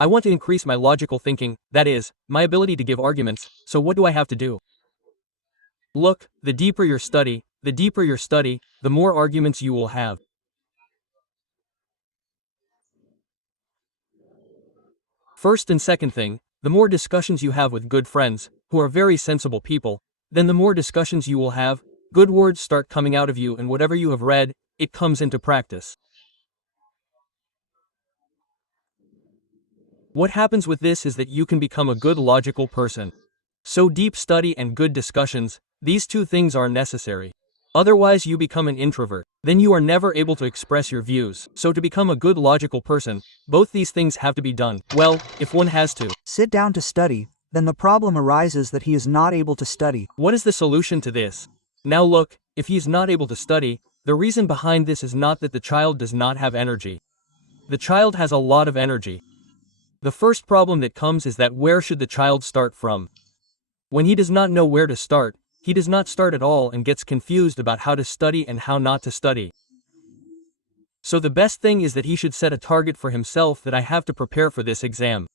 I want to increase my logical thinking, that is, my ability to give arguments, so what do I have to do? Look, the deeper your study, the more arguments you will have. First and second thing, the more discussions you have with good friends, who are very sensible people, then the more discussions you will have, good words start coming out of you, and whatever you have read, it comes into practice. What happens with this is that you can become a good logical person. So deep study and good discussions, these two things are necessary. Otherwise you become an introvert. Then you are never able to express your views. So to become a good logical person, both these things have to be done. Well, if one has to sit down to study, then the problem arises that he is not able to study. What is the solution to this? Now look, if he is not able to study, the reason behind this is not that the child does not have energy. The child has a lot of energy. The first problem that comes is that where should the child start from? When he does not know where to start, he does not start at all and gets confused about how to study and how not to study. So the best thing is that he should set a target for himself that I have to prepare for this exam.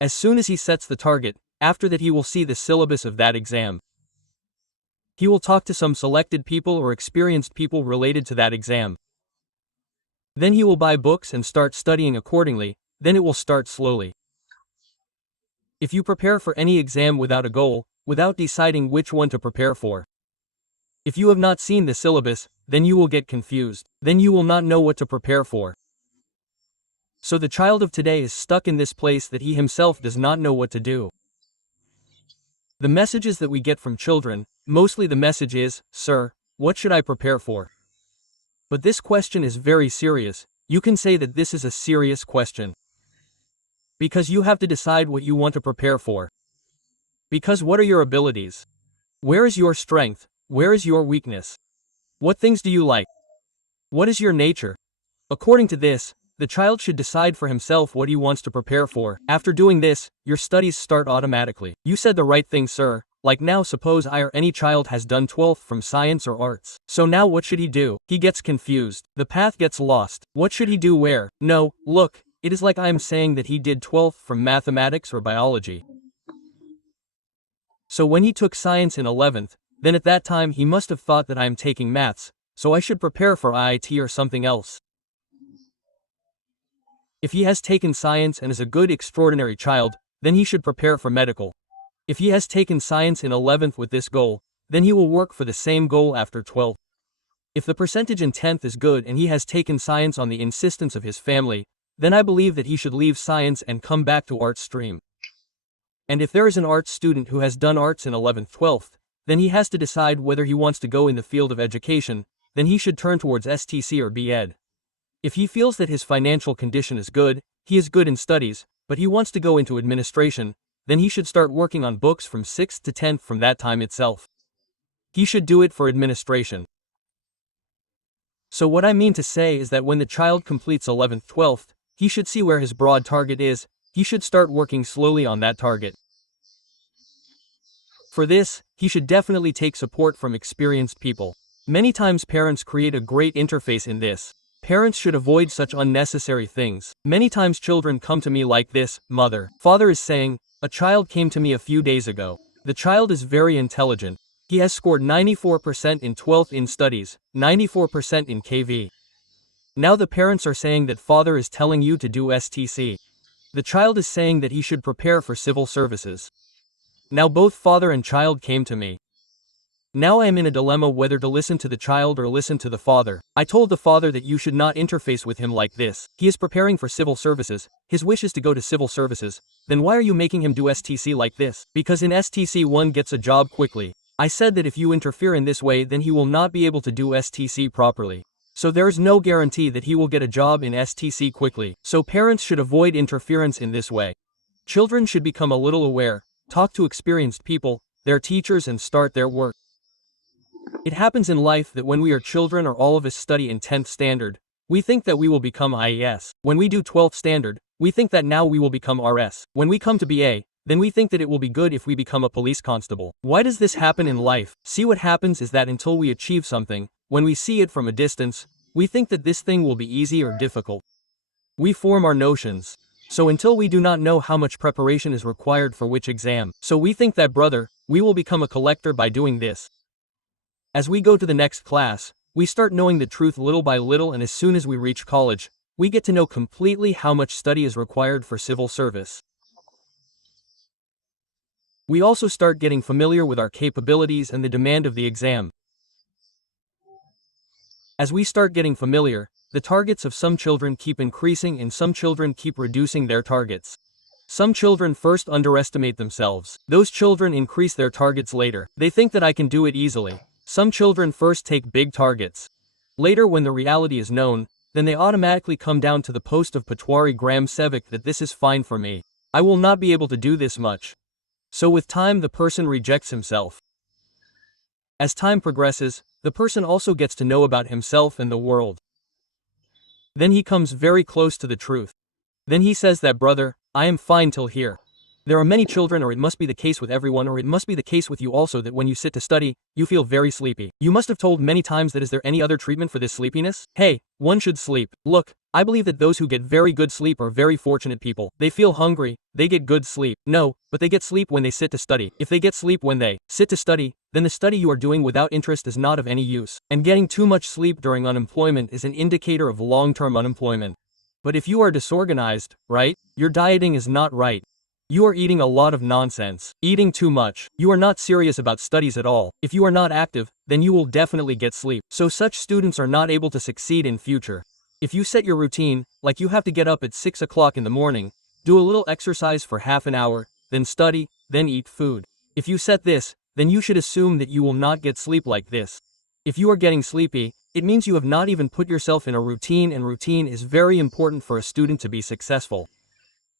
As soon as he sets the target, after that he will see the syllabus of that exam. He will talk to some selected people or experienced people related to that exam. Then he will buy books and start studying accordingly, then it will start slowly. If you prepare for any exam without a goal, without deciding which one to prepare for, if you have not seen the syllabus, then you will get confused. Then you will not know what to prepare for. So the child of today is stuck in this place that he himself does not know what to do. The messages that we get from children, mostly the message is, "Sir, what should I prepare for?" But this question is very serious. You can say that this is a serious question. Because you have to decide what you want to prepare for. Because what are your abilities? Where is your strength? Where is your weakness? What things do you like? What is your nature? According to this, the child should decide for himself what he wants to prepare for. After doing this, your studies start automatically. You said the right thing, sir. Like now, suppose I or any child has done 12th from science or arts. So now what should he do? He gets confused. The path gets lost. What should he do where? No, look, it is like I am saying that he did 12th from mathematics or biology. So when he took science in 11th, then at that time he must have thought that I am taking maths, so I should prepare for IIT or something else. If he has taken science and is a good extraordinary child, then he should prepare for medical. If he has taken science in 11th with this goal, then he will work for the same goal after 12th. If the percentage in 10th is good and he has taken science on the insistence of his family, then I believe that he should leave science and come back to arts stream. And if there is an arts student who has done arts in 11th, 12th, then he has to decide whether he wants to go in the field of education, then he should turn towards STC or B.Ed. If he feels that his financial condition is good, he is good in studies, but he wants to go into administration, then he should start working on books from 6th to 10th from that time itself. He should do it for administration. So what I mean to say is that when the child completes 11th, 12th, he should see where his broad target is, he should start working slowly on that target. For this, he should definitely take support from experienced people. Many times parents create a great interface in this. Parents should avoid such unnecessary things. Many times children come to me like this, "Mother, father is saying, a child came to me a few days ago. The child is very intelligent. He has scored 94% in 12th in studies, 94% in KV. Now the parents are saying that father is telling you to do STC. The child is saying that he should prepare for civil services. Now both father and child came to me. Now I am in a dilemma whether to listen to the child or listen to the father. I told the father that you should not interface with him like this. He is preparing for civil services. His wish is to go to civil services. Then why are you making him do STC like this? Because in STC one gets a job quickly. I said that if you interfere in this way, then he will not be able to do STC properly. So there is no guarantee that he will get a job in STC quickly. So parents should avoid interference in this way. Children should become a little aware, talk to experienced people, their teachers, and start their work. It happens in life that when we are children or all of us study in 10th standard, we think that we will become IAS. When we do 12th standard, we think that now we will become RS. When we come to BA, then we think that it will be good if we become a police constable. Why does this happen in life? See, what happens is that until we achieve something, when we see it from a distance, we think that this thing will be easy or difficult. We form our notions. So until we do not know how much preparation is required for which exam, so we think that brother, we will become a collector by doing this. As we go to the next class, we start knowing the truth little by little, and as soon as we reach college, we get to know completely how much study is required for civil service. We also start getting familiar with our capabilities and the demand of the exam. As we start getting familiar, the targets of some children keep increasing and some children keep reducing their targets. Some children first underestimate themselves. Those children increase their targets later. They think that I can do it easily. Some children first take big targets. Later, when the reality is known, then they automatically come down to the post of Patwari Gram Sevak that this is fine for me. I will not be able to do this much. So with time the person rejects himself. As time progresses, the person also gets to know about himself and the world. Then he comes very close to the truth. Then he says that brother, I am fine till here. There are many children, or it must be the case with everyone, or it must be the case with you also, that when you sit to study, you feel very sleepy. You must have told many times that is there any other treatment for this sleepiness? Hey, one should sleep. Look, I believe that those who get very good sleep are very fortunate people. They feel hungry, they get good sleep. No, but they get sleep when they sit to study. If they get sleep when they sit to study, then the study you are doing without interest is not of any use. And getting too much sleep during unemployment is an indicator of long-term unemployment. But if you are disorganized, right? Your dieting is not right. You are eating a lot of nonsense, eating too much. You are not serious about studies at all. If you are not active, then you will definitely get sleep. So such students are not able to succeed in future. If you set your routine, like you have to get up at 6 o'clock in the morning, do a little exercise for half an hour, then study, then eat food. If you set this, then you should assume that you will not get sleep like this. If you are getting sleepy, it means you have not even put yourself in a routine, and routine is very important for a student to be successful.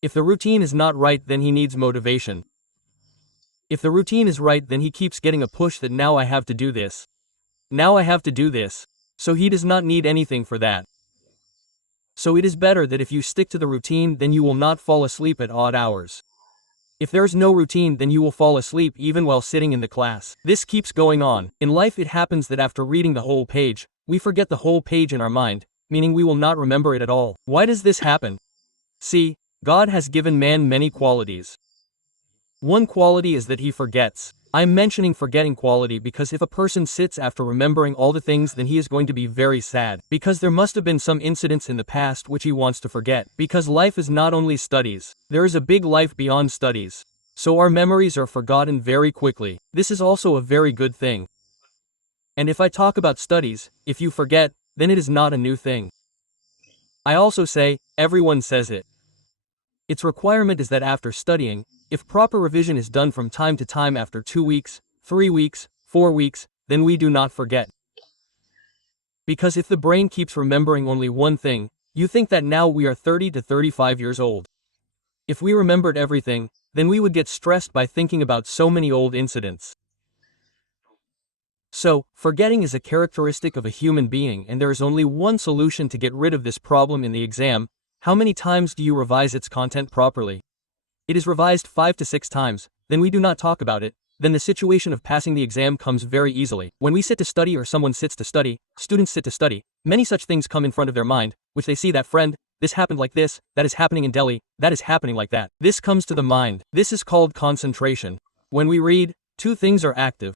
If the routine is not right, then he needs motivation. If the routine is right, then he keeps getting a push that now I have to do this. Now I have to do this. So he does not need anything for that. So it is better that if you stick to the routine, then you will not fall asleep at odd hours. If there is no routine, then you will fall asleep even while sitting in the class. This keeps going on. In life it happens that after reading the whole page, we forget the whole page in our mind, meaning we will not remember it at all. Why does this happen? See, God has given man many qualities. One quality is that he forgets. I am mentioning forgetting quality because if a person sits after remembering all the things, then he is going to be very sad, because there must have been some incidents in the past which he wants to forget. Because life is not only studies, there is a big life beyond studies. So our memories are forgotten very quickly. This is also a very good thing. And if I talk about studies, if you forget, then it is not a new thing. I also say, everyone says it. Its requirement is that after studying, if proper revision is done from time to time after 2 weeks, 3 weeks, 4 weeks, then we do not forget. Because if the brain keeps remembering only one thing, you think that now we are 30 to 35 years old. If we remembered everything, then we would get stressed by thinking about so many old incidents. So, forgetting is a characteristic of a human being, and there is only one solution to get rid of this problem in the exam. How many times do you revise its content properly? It is revised 5 to 6 times, then we do not talk about it, then the situation of passing the exam comes very easily. When we sit to study or someone sits to study, students sit to study, many such things come in front of their mind, which they see that friend, this happened like this, that is happening in Delhi, that is happening like that. This comes to the mind. This is called concentration. When we read, 2 things are active.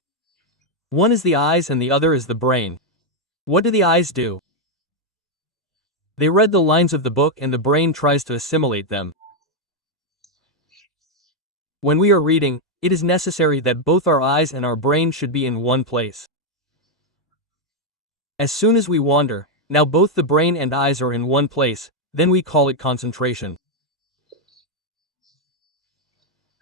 One is the eyes and the other is the brain. What do the eyes do? They read the lines of the book and the brain tries to assimilate them. When we are reading, it is necessary that both our eyes and our brain should be in one place. As soon as we wander, now both the brain and eyes are in one place, then we call it concentration.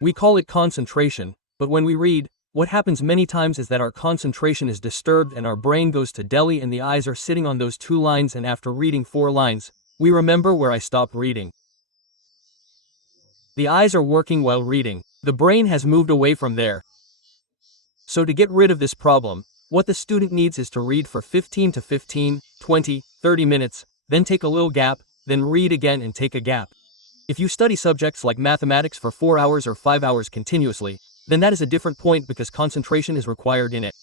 We call it concentration, but when we read, what happens many times is that our concentration is disturbed and our brain goes to Delhi and the eyes are sitting on those 2 lines, and after reading 4 lines, we remember where I stopped reading. The eyes are working while reading. The brain has moved away from there. So to get rid of this problem, what the student needs is to read for 15 to 15, 20, 30 minutes, then take a little gap, then read again and take a gap. If you study subjects like mathematics for 4 hours or 5 hours continuously, then that is a different point because concentration is required in it.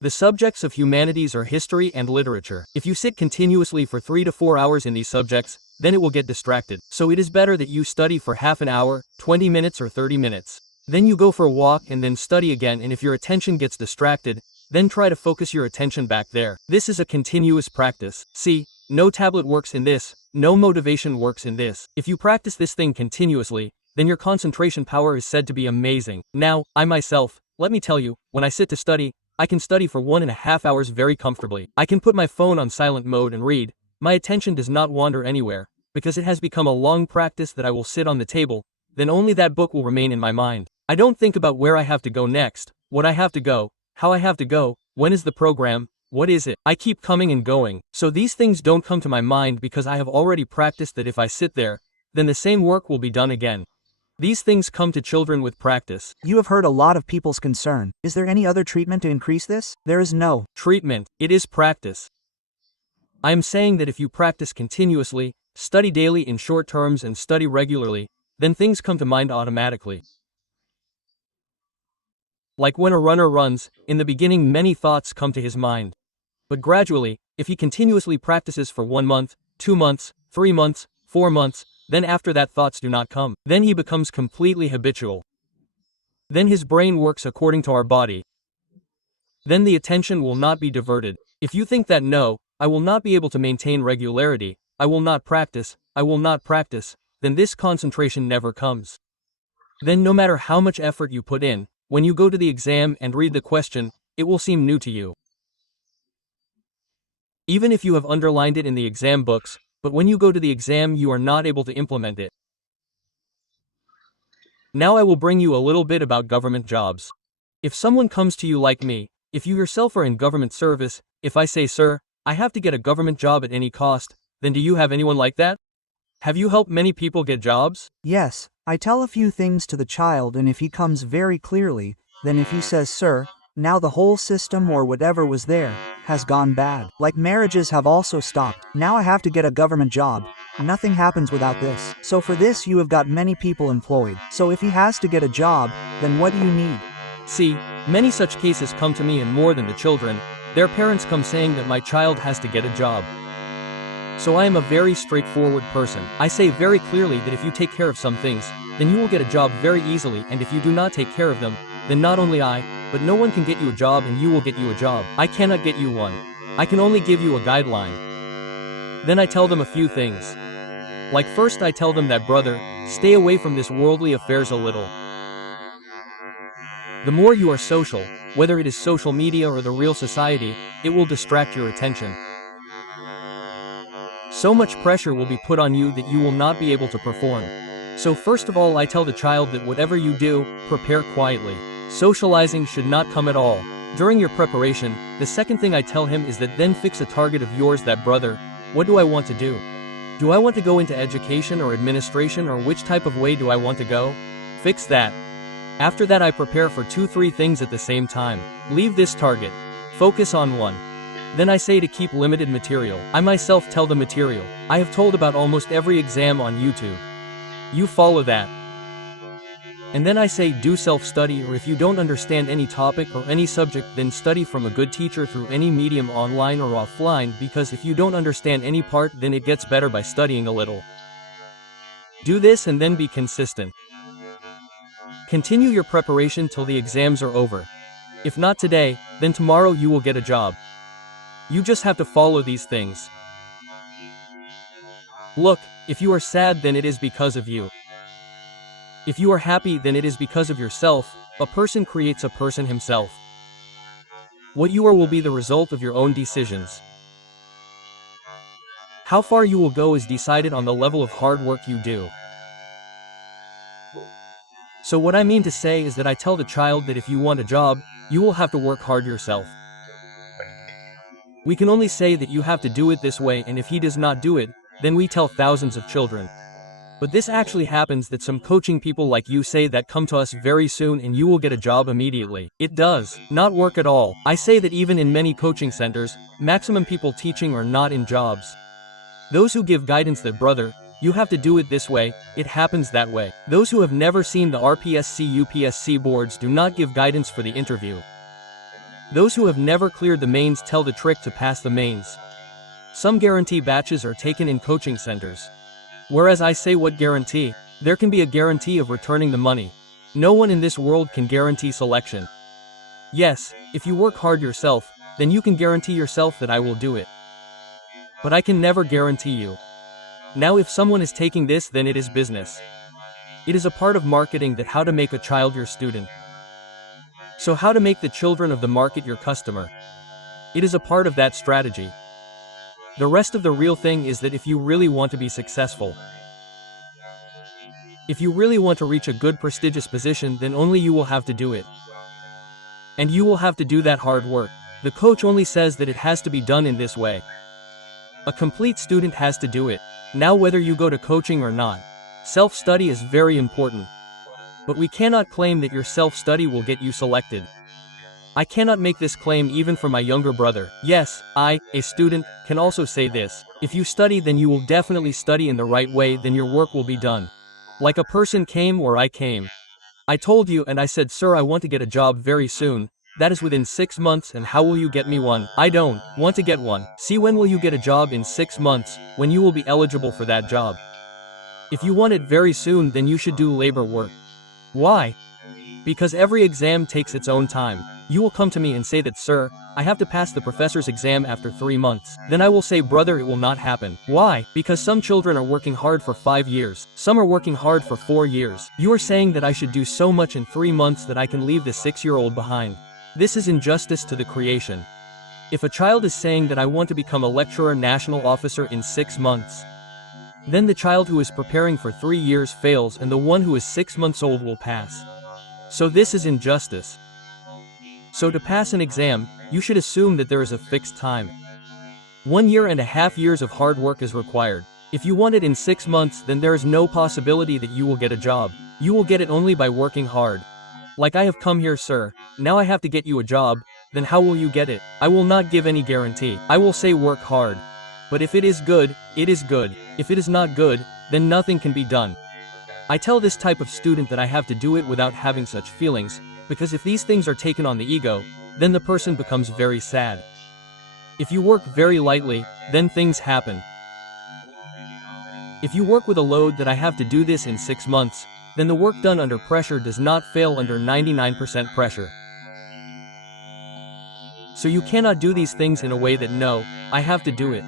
The subjects of humanities are history and literature. If you sit continuously for 3 to 4 hours in these subjects, then it will get distracted. So it is better that you study for half an hour, 20 minutes or 30 minutes. Then you go for a walk and then study again, and if your attention gets distracted, then try to focus your attention back there. This is a continuous practice. See, no tablet works in this, no motivation works in this. If you practice this thing continuously, then your concentration power is said to be amazing. Now, I myself, let me tell you, when I sit to study, I can study for 1.5 hours very comfortably. I can put my phone on silent mode and read. My attention does not wander anywhere, because it has become a long practice that I will sit on the table, then only that book will remain in my mind. I don't think about where I have to go next, what I have to go, how I have to go, when is the program, what is it. I keep coming and going, so these things don't come to my mind because I have already practiced that if I sit there, then the same work will be done again. These things come to children with practice. You have heard a lot of people's concern. Is there any other treatment to increase this? There is no treatment, it is practice. I am saying that if you practice continuously, study daily in short terms and study regularly, then things come to mind automatically. Like when a runner runs, in the beginning many thoughts come to his mind. But gradually, if he continuously practices for 1 month, 2 months, 3 months, 4 months, then after that thoughts do not come. Then he becomes completely habitual. Then his brain works according to our body. Then the attention will not be diverted. If you think that no, I will not be able to maintain regularity, I will not practice, then this concentration never comes. Then no matter how much effort you put in, when you go to the exam and read the question, it will seem new to you. Even if you have underlined it in the exam books, but when you go to the exam you are not able to implement it. Now I will bring you a little bit about government jobs. If someone comes to you like me, if you yourself are in government service, if I say, sir, I have to get a government job at any cost, then do you have anyone like that? Have you helped many people get jobs? Yes, I tell a few things to the child, and if he comes very clearly, then if he says, sir, now the whole system or whatever was there has gone bad. Like marriages have also stopped. Now I have to get a government job. Nothing happens without this. So for this you have got many people employed. So if he has to get a job, then what do you need? See, many such cases come to me, and more than the children, their parents come saying that my child has to get a job. So I am a very straightforward person. I say very clearly that if you take care of some things, then you will get a job very easily, and if you do not take care of them, then not only I, but no one can get you a job, and you will get you a job. I cannot get you one. I can only give you a guideline. Then I tell them a few things. Like first I tell them that brother, stay away from this worldly affairs a little. The more you are social, whether it is social media or the real society, it will distract your attention. So much pressure will be put on you that you will not be able to perform. So first of all I tell the child that whatever you do, prepare quietly. Socializing should not come at all. During your preparation, the second thing I tell him is that then fix a target of yours, that brother, what do I want to do? Do I want to go into education or administration, or which type of way do I want to go? Fix that. After that I prepare for 2-3 things at the same time. Leave this target. Focus on one. Then I say to keep limited material. I myself tell the material. I have told about almost every exam on YouTube. You follow that. And then I say do self-study, or if you don't understand any topic or any subject, then study from a good teacher through any medium, online or offline, because if you don't understand any part, then it gets better by studying a little. Do this and then be consistent. Continue your preparation till the exams are over. If not today, then tomorrow you will get a job. You just have to follow these things. Look, if you are sad, then it is because of you. If you are happy, then it is because of yourself. A person creates a person himself. What you are will be the result of your own decisions. How far you will go is decided on the level of hard work you do. So what I mean to say is that I tell the child that if you want a job, you will have to work hard yourself. We can only say that you have to do it this way, and if he does not do it, then we tell thousands of children. But this actually happens, that some coaching people like you say that come to us very soon and you will get a job immediately. It does not work at all. I say that even in many coaching centers, maximum people teaching are not in jobs. Those who give guidance that brother, you have to do it this way, it happens that way. Those who have never seen the RPSC UPSC boards do not give guidance for the interview. Those who have never cleared the mains tell the trick to pass the mains. Some guarantee batches are taken in coaching centers. Whereas I say what guarantee? There can be a guarantee of returning the money. No one in this world can guarantee selection. Yes, if you work hard yourself, then you can guarantee yourself that I will do it. But I can never guarantee you. Now if someone is taking this, then it is business. It is a part of marketing that how to make a child your student. So how to make the children of the market your customer. It is a part of that strategy. The rest of the real thing is that if you really want to be successful, if you really want to reach a good prestigious position, then only you will have to do it. And you will have to do that hard work. The coach only says that it has to be done in this way. A complete student has to do it. Now whether you go to coaching or not, self-study is very important. But we cannot claim that your self-study will get you selected. I cannot make this claim even for my younger brother. Yes, I, a student, can also say this. If you study, then you will definitely study in the right way, then your work will be done. Like a person came where I came. I told you and I said, sir, I want to get a job very soon. That is within 6 months, and how will you get me one? I don't want to get one. See, when will you get a job in 6 months, when you will be eligible for that job? If you want it very soon, then you should do labor work. Why? Because every exam takes its own time. You will come to me and say that, sir, I have to pass the professor's exam after 3 months. Then I will say, brother, it will not happen. Why? Because some children are working hard for 5 years. Some are working hard for 4 years. You are saying that I should do so much in 3 months that I can leave the 6-year-old behind. This is injustice to the creation. If a child is saying that I want to become a lecturer, national officer in 6 months, then the child who is preparing for 3 years fails and the one who is 6 months old will pass. So this is injustice. So to pass an exam, you should assume that there is a fixed time. 1.5 years of hard work is required. If you want it in 6 months, then there is no possibility that you will get a job. You will get it only by working hard. Like I have come here, sir, now I have to get you a job, then how will you get it? I will not give any guarantee. I will say work hard. But if it is good, it is good. If it is not good, then nothing can be done. I tell this type of student that I have to do it without having such feelings, because if these things are taken on the ego, then the person becomes very sad. If you work very lightly, then things happen. If you work with a load that I have to do this in 6 months, then the work done under pressure does not fail under 99% pressure. So you cannot do these things in a way that no, I have to do it.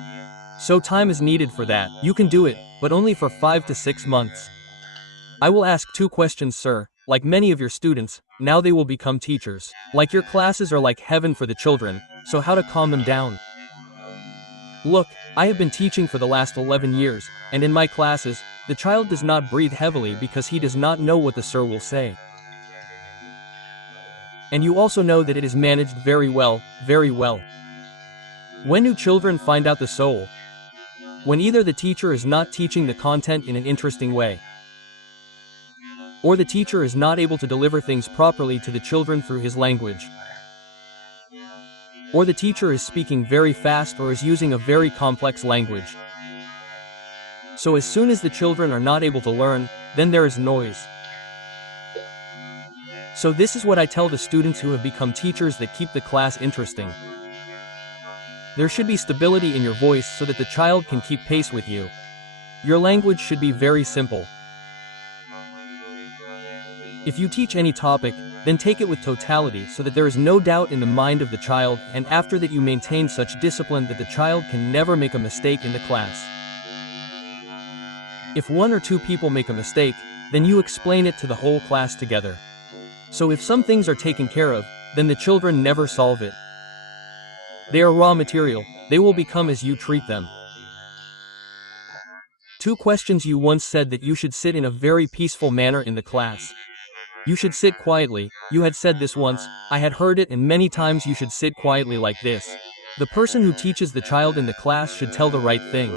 So time is needed for that. You can do it, but only for 5 to 6 months. I will ask 2 questions, sir. Like many of your students, now they will become teachers. Like your classes are like heaven for the children, so how to calm them down? Look, I have been teaching for the last 11 years, and in my classes, the child does not breathe heavily because he does not know what the sir will say. And you also know that it is managed very well, very well. When do children find out the soul? When either the teacher is not teaching the content in an interesting way, or the teacher is not able to deliver things properly to the children through his language, or the teacher is speaking very fast or is using a very complex language. So as soon as the children are not able to learn, then there is noise. So this is what I tell the students who have become teachers that keep the class interesting. There should be stability in your voice so that the child can keep pace with you. Your language should be very simple. If you teach any topic, then take it with totality so that there is no doubt in the mind of the child, and after that you maintain such discipline that the child can never make a mistake in the class. If 1 or 2 people make a mistake, then you explain it to the whole class together. So if some things are taken care of, then the children never solve it. They are raw material, they will become as you treat them. 2 questions. You once said that you should sit in a very peaceful manner in the class. You should sit quietly. You had said this once, I had heard it, and many times you should sit quietly like this. The person who teaches the child in the class should tell the right thing.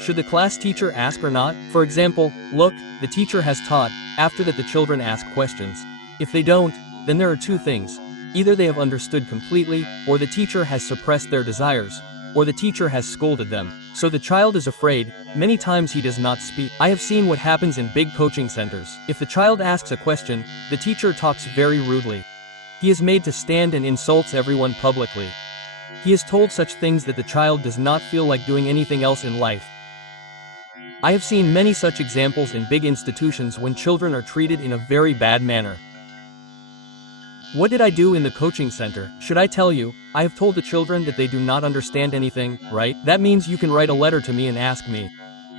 Should the class teacher ask or not? For example, look, the teacher has taught, after that the children ask questions. If they don't, then there are 2 things. Either they have understood completely, or the teacher has suppressed their desires, or the teacher has scolded them. So the child is afraid, many times he does not speak. I have seen what happens in big coaching centers. If the child asks a question, the teacher talks very rudely. He is made to stand and insults everyone publicly. He is told such things that the child does not feel like doing anything else in life. I have seen many such examples in big institutions when children are treated in a very bad manner. What did I do in the coaching center? Should I tell you? I have told the children that they do not understand anything, right? That means you can write a letter to me and ask me.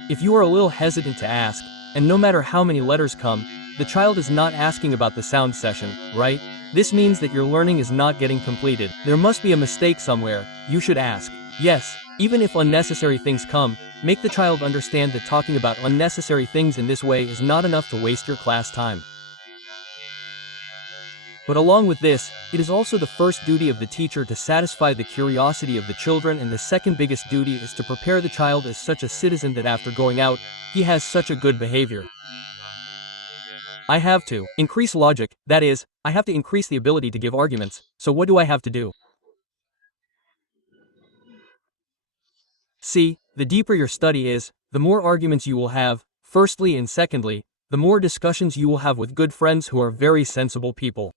If you are a little hesitant to ask, and no matter how many letters come, the child is not asking about the sound session, right? This means that your learning is not getting completed. There must be a mistake somewhere. You should ask. Yes, even if unnecessary things come, make the child understand that talking about unnecessary things in this way is not enough to waste your class time. But along with this, it is also the first duty of the teacher to satisfy the curiosity of the children, and the second biggest duty is to prepare the child as such a citizen that after going out, he has such a good behavior. I have to increase logic, that is, I have to increase the ability to give arguments, so what do I have to do? See, the deeper your study is, the more arguments you will have, firstly, and secondly, the more discussions you will have with good friends who are very sensible people.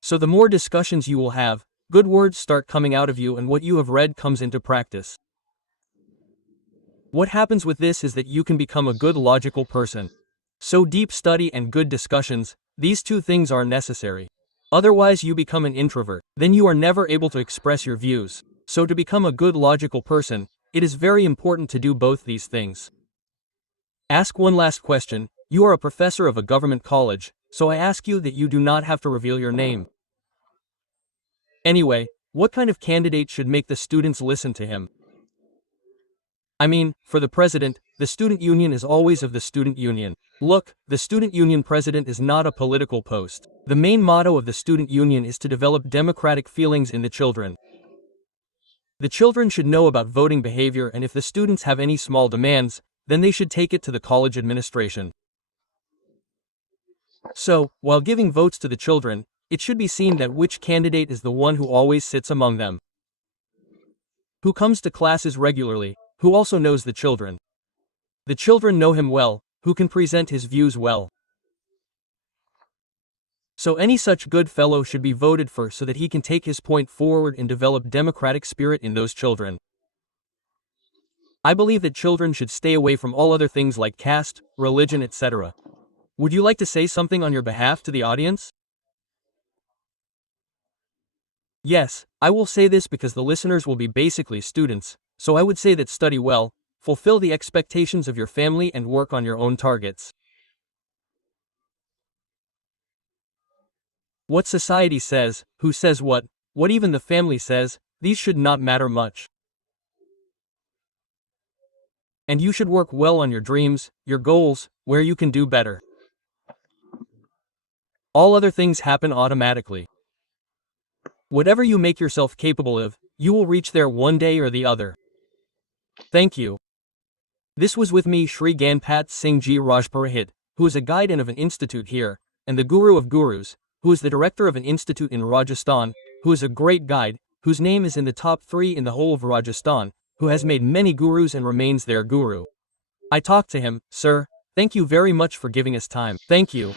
So the more discussions you will have, good words start coming out of you and what you have read comes into practice. What happens with this is that you can become a good logical person. So deep study and good discussions, these two things are necessary. Otherwise you become an introvert, then you are never able to express your views. So to become a good logical person, it is very important to do both these things. Ask one last question. You are a professor of a government college, so I ask you that you do not have to reveal your name. Anyway, what kind of candidate should make the students listen to him? I mean, for the president, the student union is always of the student union. Look, the student union president is not a political post. The main motto of the student union is to develop democratic feelings in the children. The children should know about voting behavior, and if the students have any small demands, then they should take it to the college administration. So, while giving votes to the children, it should be seen that which candidate is the one who always sits among them, who comes to classes regularly, who also knows the children. The children know him well, who can present his views well. So any such good fellow should be voted for so that he can take his point forward and develop democratic spirit in those children. I believe that children should stay away from all other things like caste, religion, etc. Would you like to say something on your behalf to the audience? Yes, I will say this because the listeners will be basically students, so I would say that study well, fulfill the expectations of your family and work on your own targets. What society says, who says what even the family says, these should not matter much. And you should work well on your dreams, your goals, where you can do better. All other things happen automatically. Whatever you make yourself capable of, you will reach there one day or the other. Thank you. This was with me Shri Ganpat Singh Rajpurohit, who is a guide and of an institute here, and the Guru of Gurus, who is the director of an institute in Rajasthan, who is a great guide, whose name is in the top 3 in the whole of Rajasthan, who has made many gurus and remains their guru. I talked to him, sir. Thank you very much for giving us time. Thank you.